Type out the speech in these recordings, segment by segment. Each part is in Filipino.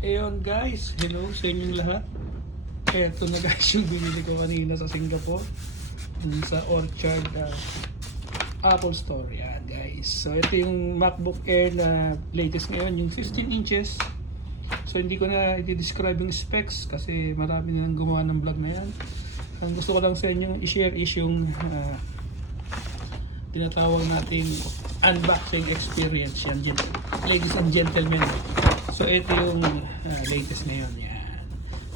Ayun guys, hello sa inyong lahat. Eto na guys yung binili ko kanina sa Singapore. Dun sa Orchard uh, Apple Store. Yan guys. So ito yung MacBook Air na latest ngayon, yung 15 inches. So hindi ko na i-describe yung specs kasi marami na nang gumawa ng vlog na yan. Ang gusto ko lang sa inyo i-share is yung uh, tinatawag natin unboxing experience yan, ladies and gentlemen. So ito yung ah, latest ngayon yan.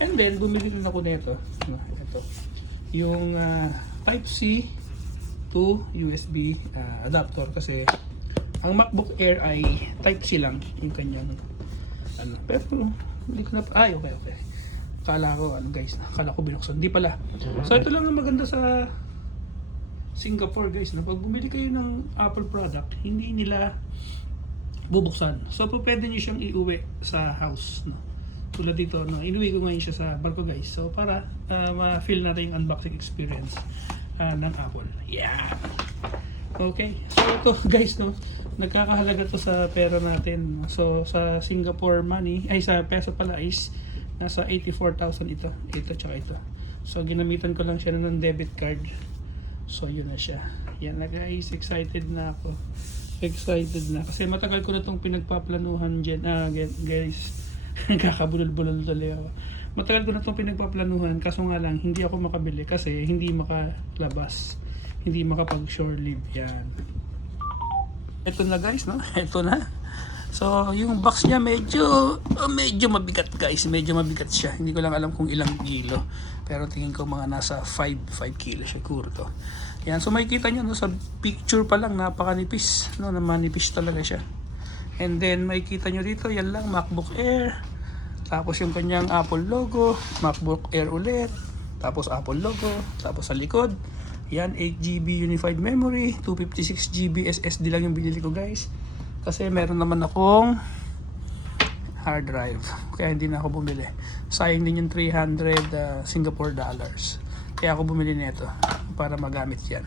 And then bumili rin ako nito. No, ito. Yung ah, Type C to USB ah, adapter kasi ang MacBook Air ay Type C lang yung kanyang ano. Pero hindi ko na ay okay okay. Kala ko ano guys, kala ko binuksan. Hindi pala. So ito lang ang maganda sa Singapore guys na pag bumili kayo ng Apple product, hindi nila bubuksan. So po pwede niyo siyang iuwi sa house, no. Tulad dito, no, inuwi ko ngayon siya sa barko guys. So para uh, ma-feel natin yung unboxing experience ah, ng Apple. Yeah. Okay. So ito guys, no, nagkakahalaga to sa pera natin. So sa Singapore money, ay sa peso pala is nasa 84,000 ito. Ito tsaka ito. So ginamitan ko lang siya ng debit card. So yun na siya. Yan na guys, excited na ako. Excited na. Kasi matagal ko na itong pinagpaplanuhan dyan. Ah, guys. Kakabulol-bulol tuloy ako. Matagal ko na itong pinagpaplanuhan. Kaso nga lang, hindi ako makabili kasi hindi makalabas. Hindi makapag shore leave. Yan. Ito na guys, no? Ito na. So, yung box niya medyo uh, medyo mabigat guys. Medyo mabigat siya. Hindi ko lang alam kung ilang kilo. Pero tingin ko mga nasa 5 5 kilo siguro to. Yan, so makikita niyo no sa picture pa lang napakanipis, no, na manipis talaga siya. And then makikita niyo dito, yan lang MacBook Air. Tapos yung kanyang Apple logo, MacBook Air ulit. Tapos Apple logo, tapos sa likod, yan 8GB unified memory, 256GB SSD lang yung binili ko guys. Kasi meron naman akong hard drive. Kaya hindi na ako bumili. Sayang din yung 300 uh, Singapore dollars. Kaya ako bumili nito para magamit yan.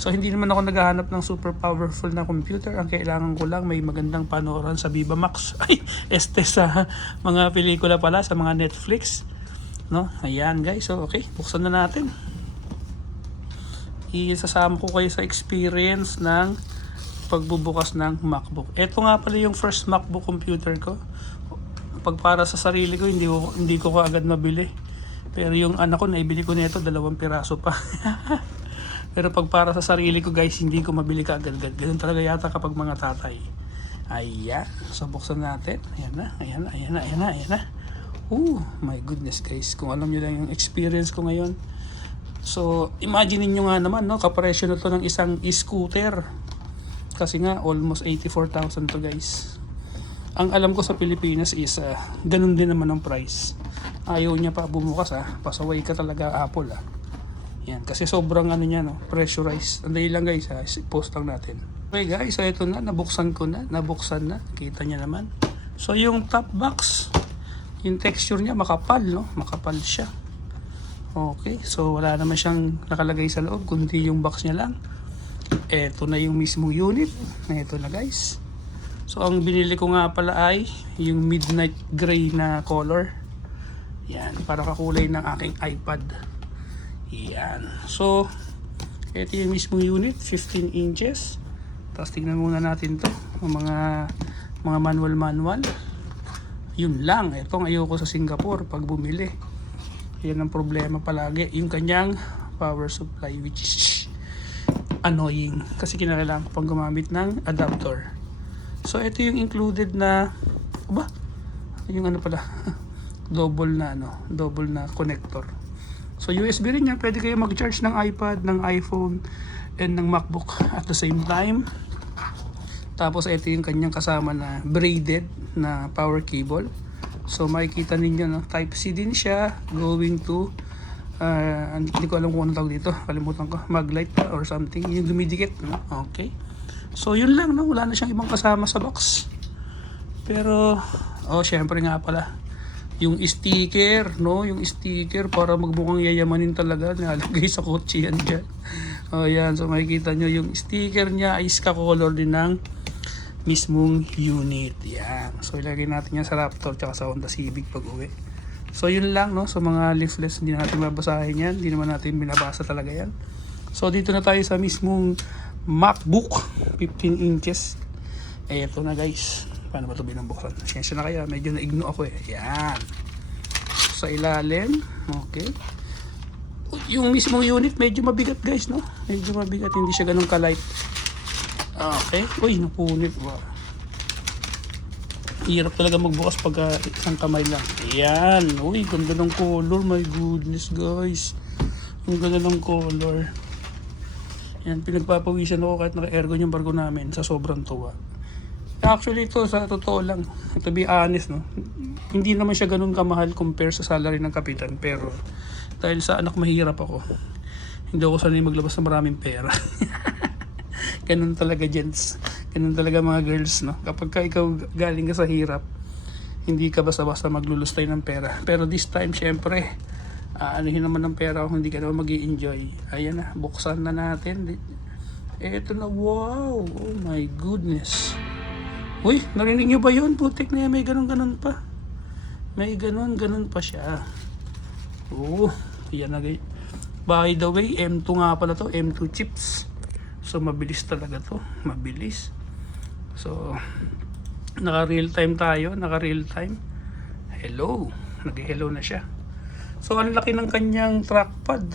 So hindi naman ako naghahanap ng super powerful na computer. Ang kailangan ko lang may magandang panooran sa Viva Max. Ay, este sa mga pelikula pala sa mga Netflix. No? Ayan guys. So okay, buksan na natin. Isasama ko kayo sa experience ng pagbubukas ng MacBook. Ito nga pala yung first MacBook computer ko. Pag para sa sarili ko, hindi ko, hindi ko agad mabili. Pero yung anak ko, naibili ko nito, dalawang piraso pa. Pero pag para sa sarili ko guys, hindi ko mabili ka agad agad. Ganun talaga yata kapag mga tatay. Ayan. So buksan natin. Ayan na, ayan na, ayan na, ayan na, ayan na. Oh my goodness guys. Kung alam nyo lang yung experience ko ngayon. So imagine niyo nga naman no, kapresyo na to ng isang e-scooter. Kasi nga almost 84,000 to guys. Ang alam ko sa Pilipinas is uh, ganun din naman ang price. Ayaw niya pa bumukas ah. Pasaway ka talaga Apple ah. Yan, kasi sobrang ano niya no, pressurized. Andali lang guys ha, post lang natin. Okay guys, so ito na, nabuksan ko na, nabuksan na. Kita niya naman. So yung top box, yung texture niya makapal no, makapal siya. Okay, so wala naman siyang nakalagay sa loob, kundi yung box niya lang. Ito na yung mismong unit. Ito na guys. So ang binili ko nga pala ay yung midnight gray na color. Yan, para kakulay ng aking iPad. Yan. So, ito yung mismong unit, 15 inches. Tapos tingnan muna natin to, ang mga mga manual manual. Yun lang, ito ang ayoko sa Singapore pag bumili. Yan ang problema palagi, yung kanyang power supply which is annoying kasi kinakailangan ko pang gumamit ng adapter. So ito yung included na ba? Yung ano pala? double na ano, double na connector. So USB rin yan, pwede kayo mag-charge ng iPad, ng iPhone, and ng MacBook at the same time. Tapos ito yung kanyang kasama na braided na power cable. So makikita ninyo no, type C din siya going to uh, hindi ko alam kung ano tawag dito, kalimutan ko, maglight pa or something, yung dumidikit, no? Okay. So yun lang no, wala na siyang ibang kasama sa box. Pero oh, syempre nga pala yung sticker, no? Yung sticker para magmukhang yayamanin talaga nilalagay sa kotse yan dyan. Oh, yan. So makikita nyo yung sticker niya ay ska color din ng mismong unit. Yan. So ilagay natin yan sa Raptor tsaka sa Honda Civic pag uwi. So yun lang no, sa mga leaflets hindi na natin mabasahin yan, hindi naman natin binabasa talaga yan. So dito na tayo sa mismong MacBook 15 inches. Ito na guys. Paano ba ito binubuksan? Siyensya na kaya, medyo naigno ako eh. Yan. Sa ilalim, okay. Yung mismong unit medyo mabigat guys no. Medyo mabigat, hindi siya ganun ka-light. Okay. Uy, napunit. Wow. Hirap talaga magbukas pag ah, isang kamay lang. Ayan. Uy, ganda ng color. My goodness, guys. Ang ganda ng color. Yan, pinagpapawisan ako kahit naka-aircon yung barko namin sa sobrang tuwa. Actually, ito sa totoo lang, to be honest, no, hindi naman siya ganun kamahal compare sa salary ng kapitan. Pero dahil sa anak mahirap ako, hindi ako sanay maglabas ng maraming pera. ganun talaga gents. Ganun talaga mga girls, no? Kapag ka ikaw galing ka sa hirap, hindi ka basta-basta maglulustay ng pera. Pero this time, syempre, aanuhin naman ng pera kung hindi ka naman mag enjoy Ayan na, buksan na natin. Eto na, wow! Oh my goodness. Uy, narinig nyo ba yun? Putik na yan, may ganun-ganun pa. May ganun-ganun pa siya. Oo, yan na guys. By the way, M2 nga pala to, M2 chips. So mabilis talaga to, mabilis. So naka real time tayo, naka real time. Hello, nag-hello na siya. So ang laki ng kanyang trackpad.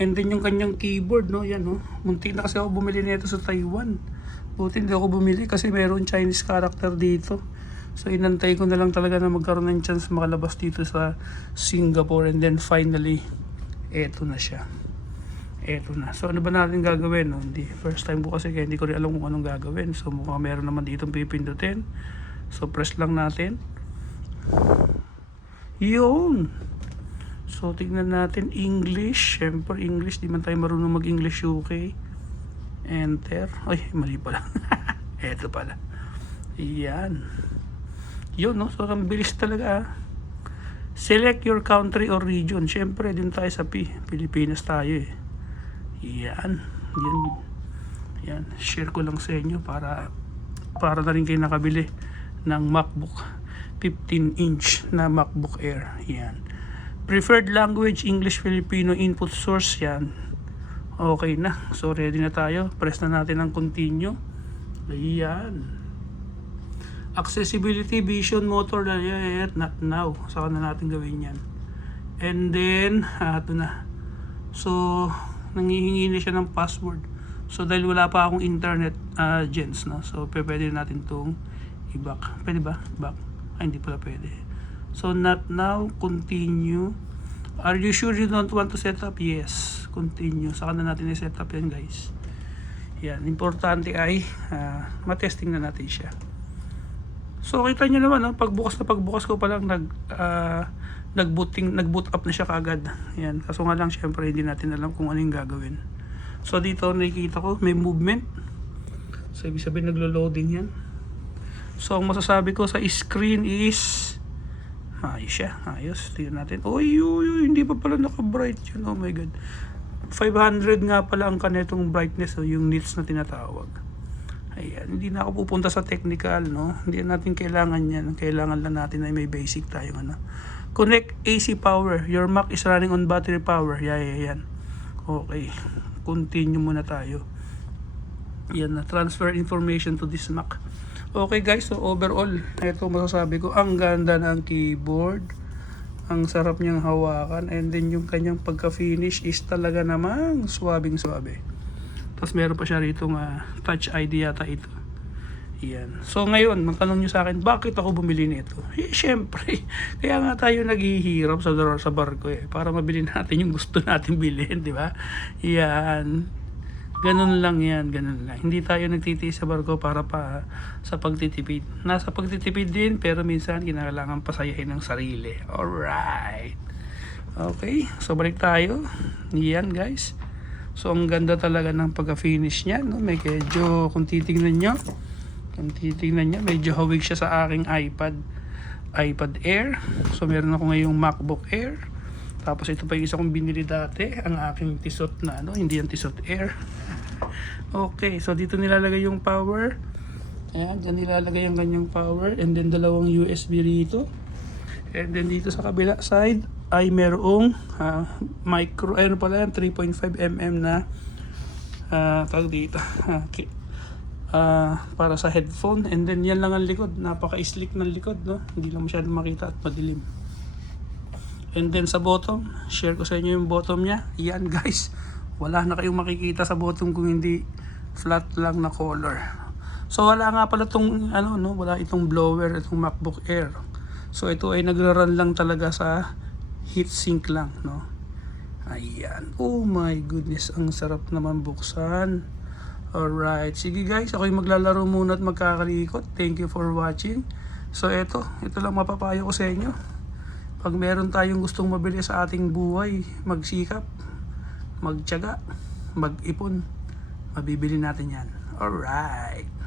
And then yung kanyang keyboard, no, yan, no. Munti na kasi ako bumili nito sa Taiwan. Buti hindi ako bumili kasi meron Chinese character dito. So inantay ko na lang talaga na magkaroon ng chance makalabas dito sa Singapore and then finally eto na siya. Eto na. So ano ba natin gagawin? No? Hindi. First time ko kasi kaya hindi ko rin alam kung anong gagawin. So mukhang meron naman dito pipindutin. So press lang natin. Yun. So tignan natin English. Siyempre English. Di man tayo marunong mag-English UK. Enter. Ay, mali pala. Eto pala. Yan. Yun, no? So, ang bilis talaga, ah. Select your country or region. Siyempre, din tayo sa P. Pilipinas tayo, eh. Yan. Yan. Yan. Share ko lang sa inyo para para na rin kayo nakabili ng MacBook 15 inch na MacBook Air. Yan. Preferred language, English, Filipino, input source yan. Okay na. So ready na tayo. Press na natin ang continue. Ayan. Accessibility, vision, motor, ayan, not now. Saka na natin gawin yan. And then, ah, ito na. So, nangihingi na siya ng password. So, dahil wala pa akong internet, uh, gents, no? So, pwede natin itong i-back. Pwede ba? Back. Ay, hindi pala pwede. So, not now, continue. Are you sure you don't want to set up? Yes. Continue. Saka na natin i-set up yan, guys. Yan. Importante ay ah, matesting na natin siya. So kita nyo naman, no? pagbukas na pagbukas ko pa lang nag, ah, nagbooting, nag-boot up na siya kaagad. Yan. Kaso nga lang syempre hindi natin alam kung ano yung gagawin. So dito nakikita ko may movement. So ibig sabihin naglo-loading yan. So ang masasabi ko sa screen is ayos siya. Ayos. Tingnan natin. Uy, uy, uy, hindi pa pala naka-bright yun. Oh my god. 500 nga pala ang kanetong brightness o yung nits na tinatawag. Ayan, hindi na ako pupunta sa technical, no? Hindi natin kailangan yan. Kailangan lang natin ay may basic tayong ano. Connect AC power. Your Mac is running on battery power. Yeah, yeah, yan. Okay. Continue muna tayo. Yan na. Transfer information to this Mac. Okay guys, so overall, ito masasabi ko, ang ganda ng keyboard. Ang sarap niyang hawakan. And then yung kanyang pagka-finish is talaga namang swabing swabe. Tapos meron pa siya rito nga touch ID yata ito. Yan. So ngayon, magtanong nyo sa akin, bakit ako bumili nito? Eh, syempre. Kaya nga tayo naghihirap sa, sa barko eh. Para mabili natin yung gusto natin bilhin, di ba? Yan. Ganun lang yan, ganun lang. Hindi tayo nagtitiis sa barko para pa sa pagtitipid. Nasa pagtitipid din, pero minsan kinakailangan pasayahin ng sarili. Alright. Okay, so balik tayo. Yan guys. So ang ganda talaga ng pagka-finish niya, no? Medyo kung titingnan niyo, kung titingnan niyo, medyo hawig siya sa aking iPad iPad Air. So meron ako ngayong MacBook Air. Tapos ito pa yung isa kong binili dati, ang aking Tissot na ano, hindi yung Tissot Air. Okay, so dito nilalagay yung power. Ayan, dyan nilalagay ang kanyang power. And then dalawang USB rito. And then dito sa kabila side ay merong ah, micro, ano pala yan, 3.5 mm na ah tawag dito. ki- ah, para sa headphone. And then yan lang ang likod. Napaka-slick ng likod no? Hindi lang masyadong makita at madilim. And then sa bottom share ko sa inyo yung bottom niya. Yan guys wala na kayong makikita sa bottom kung hindi flat lang na color. So wala nga pala tong ano no wala itong blower itong MacBook Air. So ito ay nagra-run lang talaga sa heatsink lang no? Ayan. Oh my goodness ang sarap naman buksan. Alright, sige guys, ako'y maglalaro muna at magkakalikot. Thank you for watching. So eto, ito lang mapapayo ko sa inyo. Pag meron tayong gustong mabili sa ating buhay, magsikap, magtiyaga, mag-ipon, mabibili natin yan. Alright.